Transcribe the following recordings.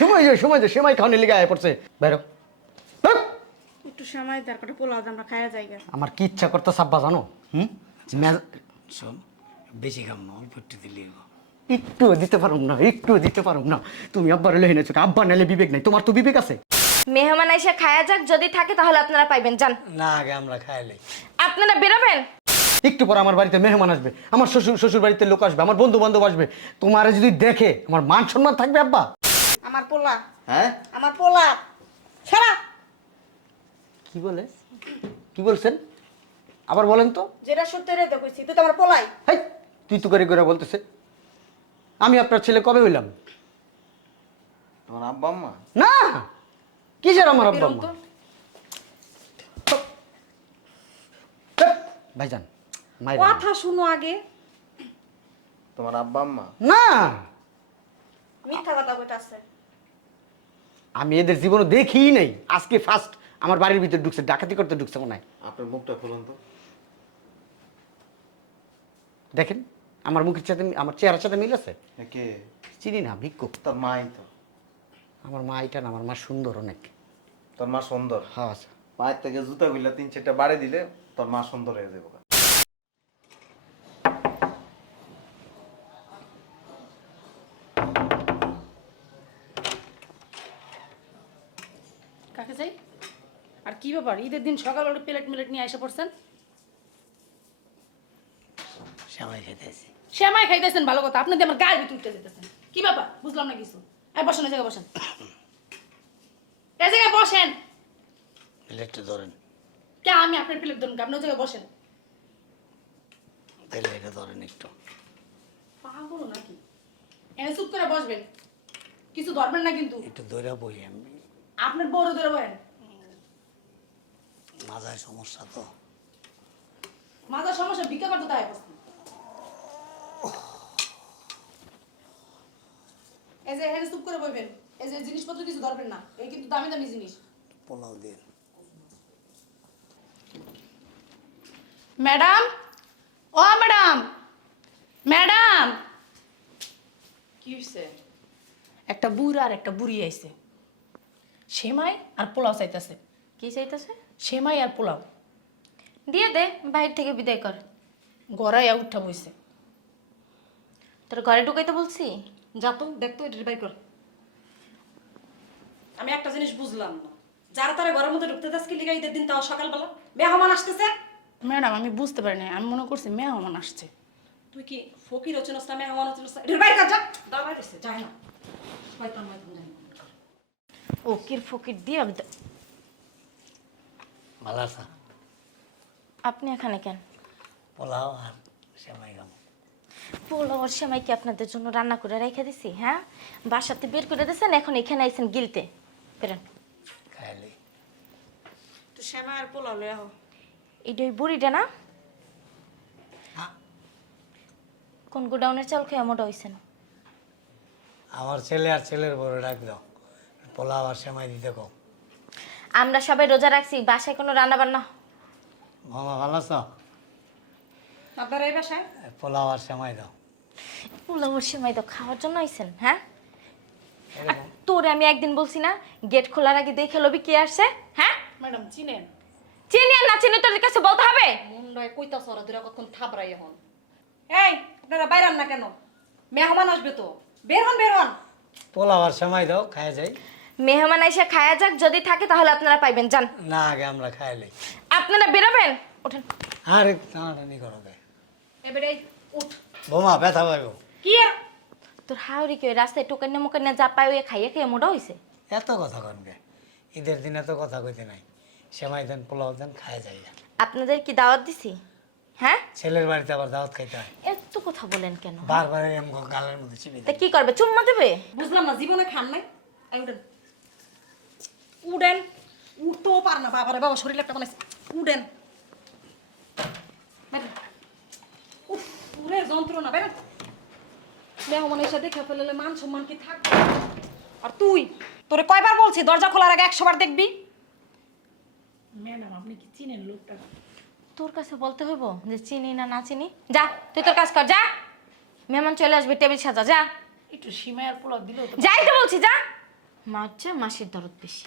সময় সেমাই খাওয়ানি লেগে আয় পড়ছে বাইরো। একটু সময় দরকার পোলাও আমরা খাওয়া যাইগা। আমার কি ইচ্ছা করতে সাব্বা জানো? শোন, বেশি খাম না, অল্প একটু দিলেই হবে। একটুও দিতে পারুম না। তুমি আব্বার লহে এনেছো, আব্বা নালে বিবেক নাই, তোমার তো বিবেক আছে। মেহমান এসে খায়া যাক, যদি থাকে তাহলে আপনারা পাইবেন। যান। না, আগে আমরা খাইলে। আপনারা বেরোবেন। একটু পর আমার বাড়িতে মেহমান আসবে, আমার শ্বশুর বাড়িতে লোক আসবে, আমার বন্ধু বান্ধব আসবে। তোমার যদি দেখে আমার মান সম্মান থাকবে আব্বা? আমার পোলা, হ্যাঁ আমার পোলা সারা কি বলছেন? আবার বলেন তো। যেটা সত্যি রে তো কইছি, তুই তো আমার পোলাই। হাই, তুই তো করে বলতেছে। আমি আপনার ছেলে কবে হইলাম? তোমার আব্বা আম্মা? না, কিসের আমার আব্বা আম্মা? ভাইজান কথা শুনো আগে। তোমার আব্বা আম্মা? না, মিথ্যা কথা কইতাছে। আমি এদের জীবনে দেখিই নাই, আজকে ফার্স্ট আমার বাড়ির ভিতরে ঢুকছে, ডাকাতি করতে ঢুকছে মনে হয়। আপনার মুখটা খুলুন তো। দেখেন আমার মুখের সাথে, আমার চেহারার সাথে মিল আছে? কে? চিনি না, ভিক্ষুক। তোর মাই তো। আমার মা এটা না, আমার মা সুন্দর অনেক। তোর মা সুন্দর? হ্যাঁ। মায়ের থেকে জুতা গুলা 3-4টা বাড়ি দিলে তোর মা সুন্দর হয়ে যাবে। কাকে যাই? আর কি ব্যাপার, ঈদের দিন সকালবেলা প্লেট মিলেট নিয়ে এসে পড়ছেন? সেমাই খাইতেছি। শ্যামাই খাইতেছেন, ভালো কথা। আপনি তো আমার গায়ের ভিতরে উঠতে যেতেছেন। কি ব্যাপার, বুঝলাম না কিছু। বসেন, এই জায়গায় বসেন, এই জায়গায় বসেন। প্লেটটা ধরেন। কে? আমি আপনার প্লেট ধরুন, আপনি ওই জায়গায় বসেন। তাহলে এটা ধরেন একটু। পাগল নাকি? এনে চুপ করে বসবেন, কিছু ধরবেন না কিন্তু। একটু ধরে বই আমি। আপনার বড় ধরে বলেন। মাথায় সমস্যা তো। মাথার সমস্যা ভিক্ষা করতে তাই বসতে। এই যে এখানে চুপ করে বসবেন। এই যে জিনিসপত্র কিছু ধরবেন না, এই কিন্তু দামি দামি জিনিস। পোলাও দিন। ম্যাডাম, ও ম্যাডাম, ম্যাডাম। কি হইছে? একটা বুড়া আর একটা বুড়ি আইছে, সেমাই আর পোলাও চাইতেছে। কি চাইতেছে? সেমাই আর পোলাও। দিয়ে দে, বাইরে থেকে বিদায় কর। গড়াইয়া উঠা বইছে। তোর ঘরে ঢুকাইতে বলছি? যা তো দেখতো, এটা বাই কর। আমি একটা জিনিস বুঝলাম না, যারা তারা ঘরের মধ্যে ঢুকতে যাচ্ছে কি লিগা ঈদের দিন, তাও সকালবেলা মেহমান আসতেছে। ম্যাডাম, আমি বুঝতে পারি না, আমি মনে করছি মেহমান আসছে। তুই কি ফকির হচ্ছিস না মেহমান হচ্ছিস? এটা বাই কর, যা দাঁড়াই দিছে, যায় না। শয়তান শয়তান জানি। ওকির ফকির দিয়ে আমি তো। ভালো আছে? আপনি এখানে কেন? পোলাও আর সেমাই খাবো। পোলাও আর সেমাই কি আপনাদের জন্য রান্না করে রেখে দিছি? হ্যাঁ, বাসাতে বের করে দিয়েছেন, এখন এখানে আইছেন গিলতে। বেরেন। খাইলে তুই সেমাই আর পোলাও লয়ে আহ। এইটা ওই বুড়িটা না? কোন গোডাউনের চাল খেয়ে মোটা হয়েছেন? আমার ছেলে আর ছেলের বড় ডাক দাও, পোলাও আর সেমাই দিতে কও। আমরা সবাই রোজা রাখছি, বাসায় কোনো রান্না বান্না। মামা ভালো আছো? আপনার এই বাসায় পোলাও আর সেমাই দাও। পোলাও আর সেমাই তো খাওয়ার জন্য আইছেন? হ্যাঁ, আর তোরে আমি একদিন বলছি না, গেট খোলার আগে দেখে লবি কে আসছে? হ্যাঁ ম্যাডাম, চিনেন? চিনি আর না চিনি তোর কাছে বলতে হবে? মুন্ডায় কইতা সরা দুরা কতক্ষণ থাবরাই এখন। এই, আপনারা বাইরান না কেন? মেহমান আসবে তো, বের হন বের হন। পোলাও আর সেমাই দাও, খাই যাই। মেহমান এসে খায়া যাক, যদি থাকে তাহলে আপনারা পাইবেন। যান। না, আগে আমরা খাইলে। আপনারা বেরোবেন, ওঠেন। আরে টানাটানি করো গে। এবারে উঠ। বোমা ব্যথা পাইব। কি আর তোর হাওড়ি কে রাস্তায় টোকান্না মোকান্না যা পায় ওই খাইয়ে খেয়ে মোটা হয়েছে। এত কথা কন গে? ঈদের দিনে তো কথা কইতে নাই। সেমাই দেন, পোলাও দেন, খাই যাই। আপনাদের কি দাওয়াত দিছি? হ্যাঁ, ছেলের বাড়িতে আবার দাওয়াত খাইতে হয়। এত কথা বলেন কেন? বারবার এরকম গালের মধ্যে চিপে তা দেয়। কি করবে, চুম্মা দেবে? বুঝলাম না, জীবনে খান নাই? আই উঠেন, উঠেন। উঠতেও পার না, বাবারে বাবা, শরীর একটা বানাইছে। উঠেন, বেরেন। উফ, পুরে যন্ত্রণা। বেরেন। মেহমান এসে দেখে ফেললে মান সম্মান কি থাকবে? আর তুই, তোরে কয়বার বলছি দরজা খোলার আগে 100 বার দেখবি? ম্যাডাম, আপনি কি চিনেন লোকটা? তোর কাছে বলতে হইব যে চিনি না না চিনি? যা, তুই তোর কাজ কর, যা। মেহমান চলে আসবে, টেবিল সাজা, যা। একটু সিমাই আর পোলাও দিলেও তো। যাই তো বলছি, যা। মা হচ্ছে মাসির দরদ বেশি।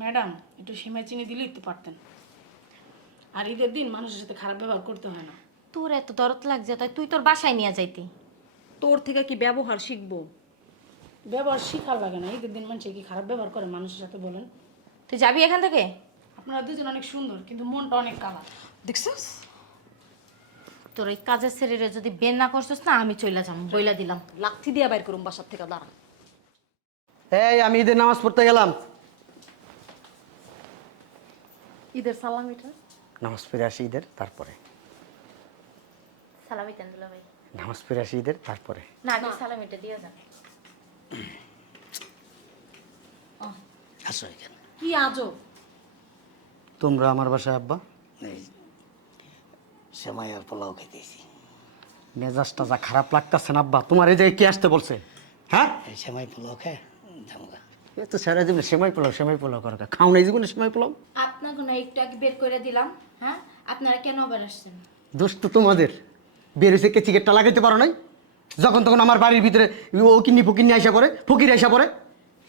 ম্যাডাম একটু সীমায় চিনি দিলেই তো পারতেন। আর ঈদের দিন মানুষের সাথে খারাপ ব্যবহার করতে হয় না। তোর এত দরদ লাগছে তাই তুই তোর বাসায় নিয়ে যাইতি। তোর থেকে কি ব্যবহার শিখবো? ব্যবহার শিখার লাগে না। ঈদের দিন মানুষে কি খারাপ ব্যবহার করে মানুষের সাথে বলেন? তুই যাবি এখান থেকে? আপনারা দুজন অনেক সুন্দর কিন্তু মনটা অনেক কালা। দেখছিস? তোর ওই কাজের শরীরে যদি বের না করছিস না আমি চলে যাবো, বইলা দিলাম। লাথি দিয়া বাইর করুম বাসার থেকে, দাঁড়া। এই আমি ঈদের নামাজ পড়তে গেলাম। ঈদের সালামিটা নামাজ পড়ে আসি ঈদের, তারপরে সালামিটা দিল ভাই। নামাজ পড়ে আসি ঈদের, তারপরে না আগে সালামিটা দিয়ে যান। আসো এখানে। কি আজব! তোমরা আমার বাসায় আব্বা? এই সেমাই আর পোলাও খাইতেছি। মেজাজটা যা খারাপ লাগতেছে না আব্বা। তোমার এই যে কে আসতে বলছে? হ্যাঁ, এই সেমাই পোলাও খায় জামগা। এ তো সারা জীবনে সেমাই পোলাও করো, খাও নাই জীবনে সেমাই পোলাও। আপনাকে না একটু আগে বের করে দিলাম। হ্যাঁ, আপনারা কেন আবার আসছেন? দোষ তো তোমাদের। বের হয়েছে কে চিকেটটা লাগাইতে পারো নাই? যখন তখন আমার বাড়ির ভিতরে ও কিন্নি ফকিন্নি আইসা পড়ে, ফকির আইসা পড়ে।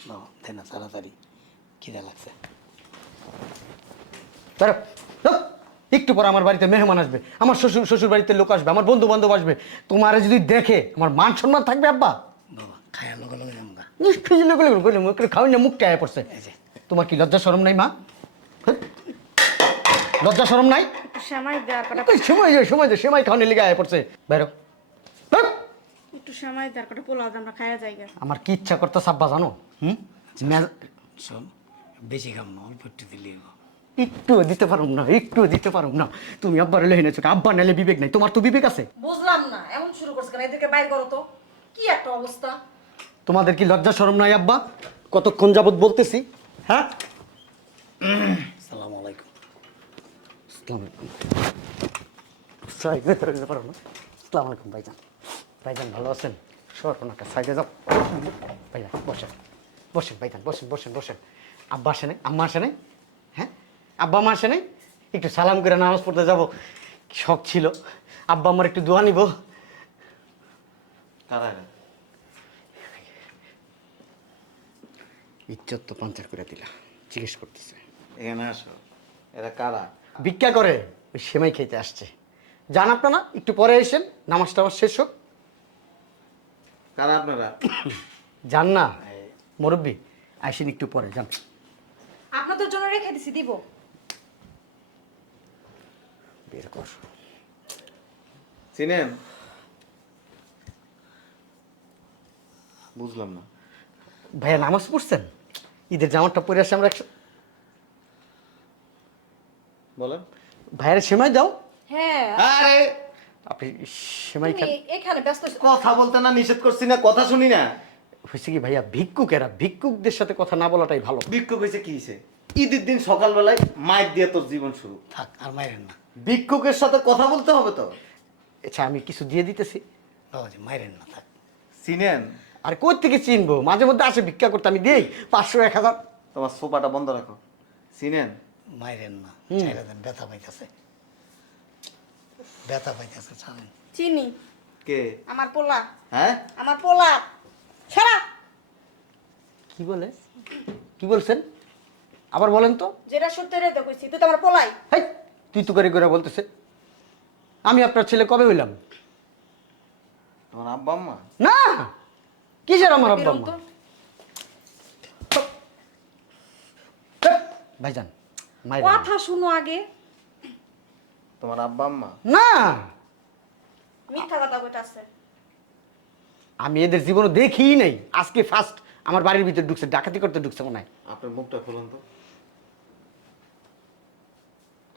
না তাই না, তাড়াতাড়ি খিদে লাগছে। বেরো, যাও। একটু পরে আমার বাড়িতে মেহমান আসবে, আমার শ্বশুর বাড়িতে লোক আসবে, আমার বন্ধু বান্ধব আসবে। তোমার যদি দেখে আমার মান সম্মান থাকবে আব্বা? বাবা খায়ার লগে লগে জামগা। খাওয়াই না, মুখটা আয়া পড়ছে। এই যে তোমার কি লজ্জা শরম নাই মা? হ্যাঁ? লজ্জা শরম নাই? একটু সেমাই দেওয়ার কটা কই সময় দে সেমাই খাওয়ানি লেগে আয়া পড়ছে। বেরো। হ্যাঁ? একটু সেমাই দেওয়ার কটা পোলাও আমরা খাওয়া যাইগা। আমার কি ইচ্ছা করতে সাব্বা জানো? শোন, বেশি খাম না, অল্প একটু দিলেই হবে। একটুও দিতে পারুম না, একটুও দিতে পারুম না। তুমি আব্বার এলে এনেছো, আব্বা নালে বিবেক নাই। তোমার তো বিবেক আছে। বুঝলাম না, এমন শুরু করছে কেন? এদেরকে বাইর করো তো। কি একটা অবস্থা! তোমাদের কি লজ্জা শরম নাই আব্বা? কতক্ষণ যাবত বলতেছি। হ্যাঁ, আসসালামু আলাইকুম। আসসালামু আলাইকুম। আসসালামু আলাইকুম ভাইজান। ভাইজান ভালো আছেন? সর ওনাকে সাইডে যাও। ভাইজান বসেন, বসেন ভাইজান, বসেন বসেন বসেন। আব্বা আসে নাই? আম্মা আসে নাই? হ্যাঁ, আব্বা আম্মা আসে নাই? একটু সালাম করে নামাজ পড়তে যাবো, শখ ছিল। আব্বা আমার একটু দোয়া নিব। কারা এরা? ইজ্জত তো পাঞ্চার করে দিলা, জিজ্ঞেস করতেছে। এখানে আসো। এরা কারা? ভিক্ষা করে ওই সেমাই খেতে আসছে। যান আপনারা, একটু পরে এসেন, নামাজ টামাজ শেষ হোক। কারা আপনারা? যান না মুরব্বী, আইসেন একটু পরে, যান। আপনাদের জন্য রেখে দিছি, দিব। বের কর। চিনেন? বুঝলাম না। ভাইয়া নামাজ পড়ছেন? ঈদের জামাটা পরে আসে আমরা একসাথে। বলেন। ভাইয়ের সেমাই দাও। হ্যাঁ, আরে আপনি সেমাই খান। তুমি এখানে ব্যস্ত হইছো। কথা বলতে না নিষেধ করছি না, কথা শুনি না। হয়েছে কি ভাইয়া, ভিক্ষুকেরা, ভিক্ষুকদের সাথে কথা না বলাটাই ভালো। ভিক্ষুক হয়েছে কি হয়েছে? ঈদের দিন সকালবেলায় মাইক দিয়ে তোর জীবন শুরু। থাক আর মাইরেন না ভিক্ষুকের সাথে কথা বলতে হবে তো। আচ্ছা আমি কিছু দিয়ে দিতেছি। বাবাজি, মাইরেন না, থাক। চিনেন? আর কই থেকে চিনবো? মাঝে মধ্যে আসে ভিক্ষা করতে, আমি দিই 500 1000। তোমার সোফাটা বন্ধ রাখো। চিনেন? মাইরেন না, ছেড়ে দেন, ব্যথা পাইতেছে, ব্যথা পাইতেছে, ছাড়েন। চিনি কে? আমার পোলা, হ্যাঁ, আমার পোলা। সারা কি বলে? কি বলছেন? আবার বলেন তো। যেটা সত্যি রে তো কইছি, তুই তো আমার পোলাই। হাই, তুই তো করে বলতেছে। আমি আপনার ছেলে কবে হইলাম? তোমার আব্বা আম্মা? না, কিসের আমার আব্বা আম্মা? ভাইজান মাইর কথা শুনো আগে। তোমার আব্বা আম্মা? না, মিথ্যা কথা কইতাছে। আমি এদের জীবনে দেখিই নাই, আজকে ফার্স্ট আমার বাড়ির ভিতরে ঢুকছে, ডাকাতি করতে ঢুকছে মনে হয়। আপনার মুখটা খুলুন তো।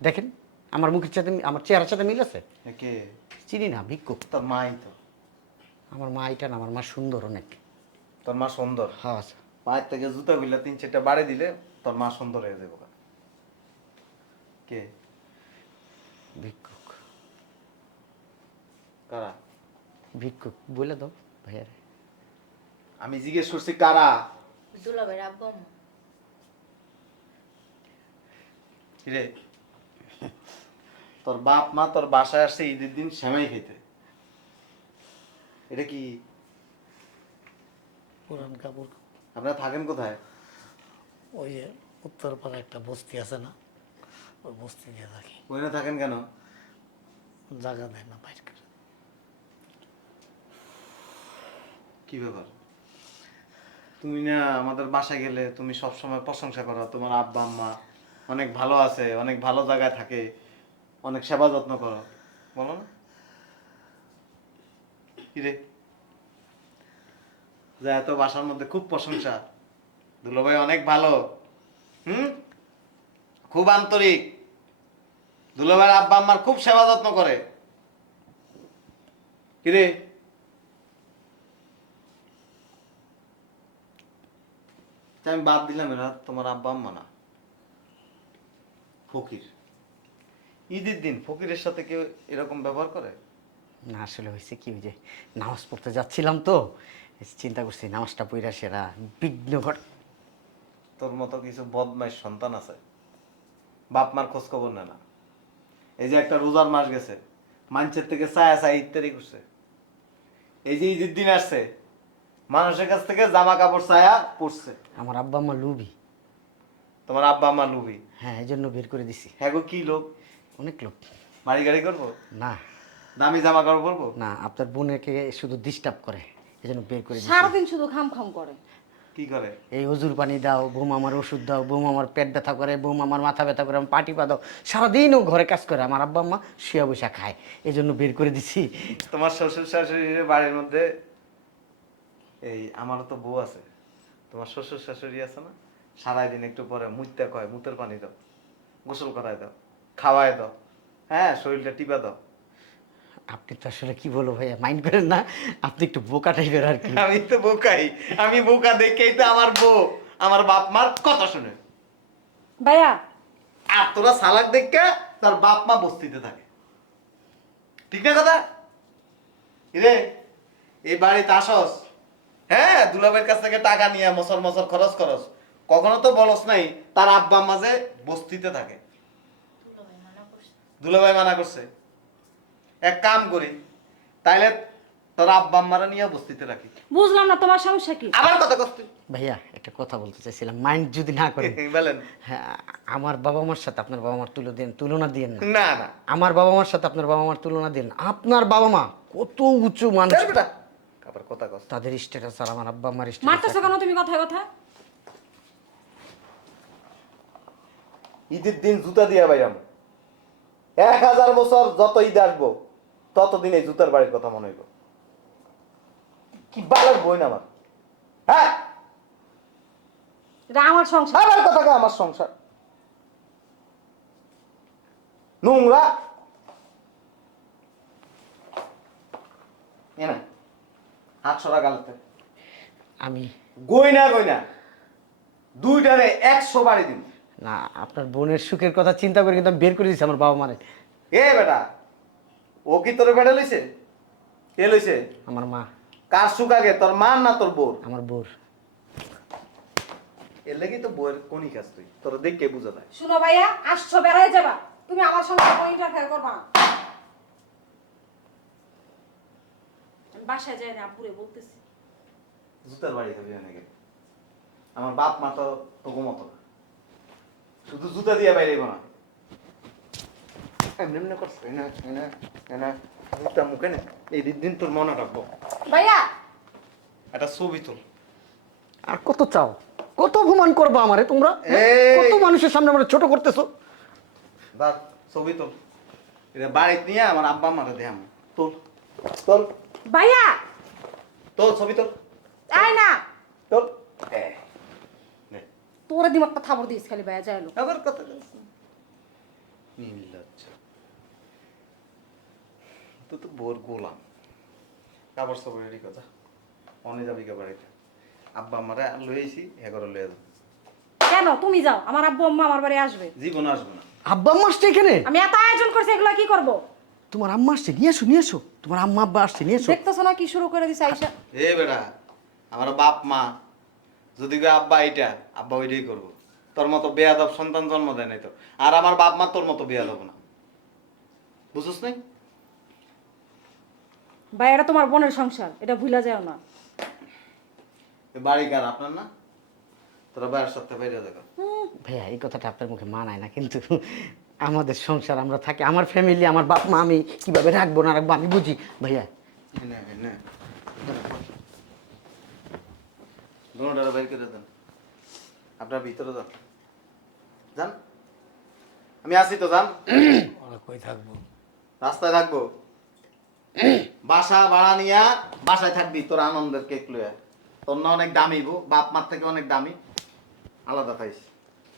দেখেন আমার মুখের সাথে, আমার চেহারার সাথে মিল আছে? এ কে? চিনি না, ভিক্ষুক। তোর মাই তো। আমার মা এটা না, আমার মা সুন্দর অনেক। তোর মা সুন্দর? হ্যাঁ আচ্ছা। মায়ের থেকে জুতা গুলা 3-4টা বাড়ি দিলে তোর মা সুন্দর হয়ে যাবে। কে? ভিক্ষুক। কারা? ভিক্ষুক বলে দাও ভাইয়া। আমি জিজ্ঞেস করছি কারা? দুলাভাইয়ের আব্বু আম্মা। রে, তোর বাপ মা তোর বাসায় আসছে ঈদের দিন সেমাই খেতে। এটা কি? পুরান কাপড় আপনারা থাকেন কোথায়? ওই যে উত্তরপাড়া একটা বস্তি আছে না, ওই বস্তি দিয়ে থাকি। ওইখানে থাকেন কেন? জায়গা দেয় না বাইর করে। কি ব্যাপার? তুমি না আমাদের বাসায় গেলে তুমি সব সময় প্রশংসা করো, তোমার আব্বা আম্মা অনেক ভালো আছে, অনেক ভালো জায়গায় থাকে, অনেক সেবা যত্ন করো, বলো না? কিরে যা এত বাসার মধ্যে খুব প্রশংসা, দুলাভাই অনেক ভালো, খুব আন্তরিক, দুলাভাইয়ের আব্বা আম্মার খুব সেবা যত্ন করে। কিরে আমি বাদ দিলাম, এরা তোমার আব্বা আম্মা না, ফকির। ঈদের দিন ফকিরের সাথে কেউ এরকম ব্যবহার করে? না আসলে হয়েছে কি, ওই যে নামাজ পড়তে যাচ্ছিলাম তো, চিন্তা করছি নামাজটা পড়া সেরা বিঘ্ন ঘট। তোর মতো কিছু বদমাইশ সন্তান আছে, বাপ মার খোঁজ খবর নেয় না। এই যে একটা রোজার মাস গেছে, মানুষের থেকে ছায়া ছায়া ইত্যাদি করছে। এই যে ঈদের দিন আসছে, মানুষের কাছ থেকে জামা কাপড় ছায়া পড়ছে। আমার আব্বা আম্মা লুবি। তোমার আব্বা আম্মা লুবি? হ্যাঁ, এই জন্য বের করে দিছি। হ্যাঁ গো, কি লোক? অনেক লোক। বাড়ি গাড়ি করবো? না দামি জামা কাপড় পরবো? না, আপনার বোনকে শুধু ডিস্টার্ব করে, এই জন্য বের করে দিছি। সারাদিন শুধু খাম খাম করে। কি করে? এই অজুর পানি দাও, বোম আমার ওষুধ দাও, বোম আমার পেট ব্যথা করে, বোম আমার মাথা ব্যথা করে, আমি পাটি পা দাও, সারাদিন ও ঘরে কাজ করে। আমার আব্বা আম্মা শুয়ে বসে খায়, এই জন্য বের করে দিছি। তোমার শ্বশুর শাশুড়ির বাড়ির মধ্যে, এই আমারও তো বউ আছে, তোমার শ্বশুর শাশুড়ি আছে না, সারাই দিন একটু পরে মুইতে কয় মুতের পানি দাও, গোসল করায় দাও, খাওয়ায় দাও, হ্যাঁ শরীরটা টিপা দাও। আপনি তো আসলে কি বলবো ভাইয়া, মাইন্ড করেন না, আপনি একটু বোকা টাইপের আর কি। আমি তো বোকাই, আমি বোকা দেখেই তো আমার বউ আমার বাপ মার কথা শুনে। ভাইয়া আর তোরা সালাক দেখে তার বাপ মা বস্তিতে থাকে, ঠিক না কথা? রে এই বাড়িতে আসস, হ্যাঁ দুলাভাইয়ের কাছ থেকে টাকা নিয়ে মসর মসর খরচ করস, কখনো তো বলস নাই তার আব্বা মাঝে বস্তিতে থাকে? দুলাভাই মানা করছে। এক কাম করি, তাইলে তোর আব্বা আম্মারা নিয়ে বস্তিতে রাখি। বুঝলাম না তোমার সমস্যা কি? আবার কথা করতে ভাইয়া একটা কথা বলতে চাইছিলাম, মাইন্ড যদি না করেন। বলেন। হ্যাঁ, আমার বাবা মার সাথে আপনার বাবা মার তুলনা দিয়েন না। না না, আমার বাবা মার সাথে আপনার বাবা মার তুলনা দিন। আপনার বাবা মা কত উঁচু মানুষ, বেটা আবার কথা কস। তাদের স্ট্যাটাস আর আমার আব্বা আম্মার মারতেছো স্ট্যাটাস। কেন তুমি কথায় কথা? ঈদের দিন জুতা দিয়া বাইরাম, 1000 বছর যত ঈদ আসবো ততদিন এই জুতার বাড়ির কথা মনে হইব। কি বালের বই না আমার, হ্যাঁ এটা আমার সংসার। আবার কথা কয় আমার সংসার নোংরা। এ না হাত সরা গালতে, আমি গইনা গইনা দুইটারে 100 বাড়ি দিন। না, আপনার বোনের সুখের কথা চিন্তা করে কিন্তু আমি বের করে দিয়েছি আমার বাবা মারে। এ বেটা, ও কি তোর বেটা লইছে? কে লইছে? আমার মা। কার সুখ আগে, তোর মা না তোর বোর? আমার বোর। এর লাগি তো বইয়ের কোনি কাজ, তুই তোর দেখে বুঝা যায়। শুনো ভাইয়া, আসছো বেড়াই যাবা, তুমি আমার সঙ্গে কোনো ইন্টারফেয়ার করবা না। আমি বাসায় যাই না, আপুরে বলতেছি। জুতার বাড়ি খাবি অনেকে, আমার বাপ মা তো তোকে মতো না, শুধু জুতা দিয়ে বাইরে না। এমনি এমনি করছে না না না, জুতা মুখে নে, এই দিন তোর মনে রাখবো। ভাইয়া একটা ছবি তোল। আর কত চাও, কত অপমান করবো আমারে তোমরা? এই! কত মানুষের সামনে আমরা ছোট করতেছো। দাঁড়, ছবি তোল, এটা বাড়িতে নিয়ে আমার আব্বা মারা দেয়। আমি তোল তোল ভাইয়া তোল, ছবি তোল আয় না, তোল। তোরা দিমাগটা থাবড় দিস খালি ভাইয়া যাইলো। আবার কথা বলছি নির্লজ্জ, তো তো বোর গোলাম। কাপড় সাপড়েরই কথা, অনে যাবি কে বাড়িতে? আব্বা আমারে লইছি, এগারো লইয়া যাবো। কেন তুমি যাও, আমার আব্বু আম্মা আমার বাড়ি আসবে। জীবন আসবে না। আব্বা আম্মা আসছে এখানে? আমি এত আয়োজন করছি, এগুলো কি করব? তোমার আম্মা আসছে, নিয়ে এসো নিয়ে এসো। তোমার আম্মা আব্বা আসছে, নিয়ে এসো। দেখতেছো না কি শুরু করে দিছে আইসা? এ বেটা, আমার বাপ মা যদি কয় আব্বা এইটা, আব্বা ওইটাই করবো। তোর মতো বেয়াদব সন্তান জন্ম দেয় নাই তো, আর আমার বাপ মা তোর মতো বেয়াদব না, বুঝছিস নাই? ভাই এটা তোমার বোনের সংসার, এটা ভুলা যাও না। এ বাড়ি কার? আপনার না? তোরা বাইরের সাথে বাইরে দেখো। ভাইয়া এই কথাটা আপনার মুখে মানায় না, কিন্তু আমাদের সংসার, আমরা থাকি, আমার ফ্যামিলি, আমার বাপ মা, আমি কিভাবে রাখবো না রাখবো আমি বুঝি ভাইয়া। দুটারা বাইর করে দেন, আপনার ভিতরে যান, যান। আমি আসি তো, যান। ওরা কই থাকবো? রাস্তায় থাকবো, বাসা ভাড়া নিয়া বাসায় থাকবি তোর আনন্দের কেক লইয়া। তোর না অনেক দামি গো, বাপ মার থেকে অনেক দামি, আলাদা খাইস।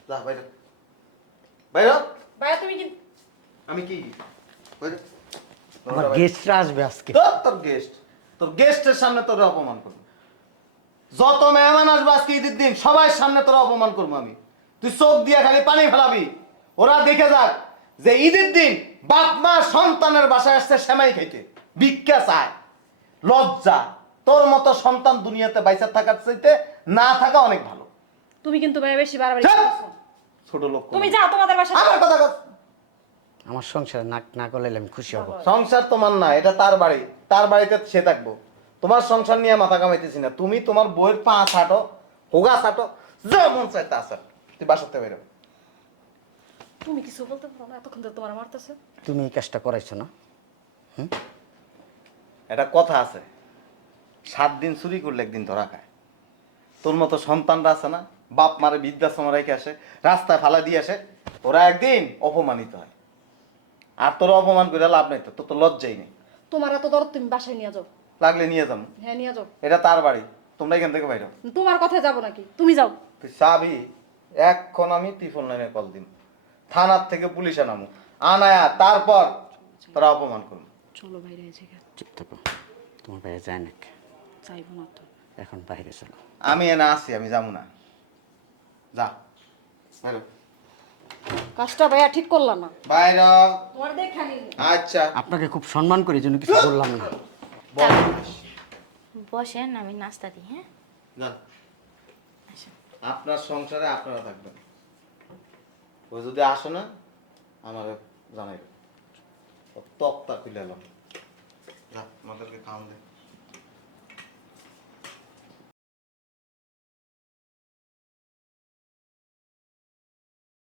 যা বাইরে, বাইরে। ভাইয়া তুমি কি আমি কি বাইরে? আমার গেস্টরা আসবে আজকে। তোর গেস্ট, তোর গেস্টের সামনে তোর অপমান করবো। যত মেহমান আসবে আজকে ঈদের দিন সবার সামনে তোর অপমান করবো আমি। তুই চোখ দিয়া খালি পানি ফেলাবি, ওরা দেখে যাক যে ঈদের দিন বাপ মা সন্তানের বাসায় আসছে সেমাই খাইতে, ভিক্ষা চায়। লজ্জা, তোর মতো সন্তান দুনিয়াতে বাইসা থাকার চাইতে না থাকা অনেক ভালো। তুমি কিন্তু ভাই বেশি বাড়াবাড়ি চুপ! করতেছো। ছোট লোক তুমি যাও তোমাদের বাসায়। আমার কথা কর। আমার সংসারে নাক না করলে আমি খুশি হব। সংসার তোমার না, এটা তার বাড়ি, তার বাড়িতে সে থাকবো। তোমার সংসার নিয়ে মাথা কামাইতেছি না। তুমি তোমার বইয়ের পা ছাটো, হোগা ছাটো, যা মন চায় তা ছাট। তুই বাসাতে বেরো। তুমি কিছু বলতে পারো না, এতক্ষণ ধরে তোমার মারতেছে। তুমি এই কাজটা করাইছো না? এটা কথা আছে, 7 দিন চুরি করলে একদিন ধরা খায়। তোর মতো সন্তানরা আছে না, বাপ মারে বৃদ্ধাশ্রমে রেখে আসে, রাস্তায় ফালা দিয়ে আসে, ওরা একদিন অপমানিত হয়। আর তোর অপমান করে লাভ নেই, তোর তো লজ্জাই নেই। তোমার এত দরদ তুমি বাসায় নিয়ে যাও। লাগলে নিয়ে যাবো, হ্যাঁ নিয়ে যাও। এটা তার বাড়ি, তোমরা এখান থেকে বাইরে। তোমার কথায় যাবো নাকি? তুমি যাও। তুই চাবি, এখন আমি টিফোন লাইনে কল দিন, থানার থেকে পুলিশে নামু, আনায়া তারপর তোরা অপমান করবো। চলো বাইরে এসে চুপ থাকো, তোমার বাইরে যায় না, চাইবো না তো। এখন বাইরে চলো। আমি এনে আসি, আমি যাবো না, যা বাইরে। কাজটা ভাইয়া ঠিক করলাম না। বাইরে। তোমার দেখানি। আচ্ছা আপনাকে খুব সম্মান করি, জন্য কিছু বললাম না। বল। বসেন, আমি নাস্তা দিই। হ্যাঁ যান। আপনার সংসারে আপনারা থাকবেন, ও যদি আসে না আমার জানাইবেন। তক্তা খুলে এলাম, যা আমাদেরকে খাওয়ান দে।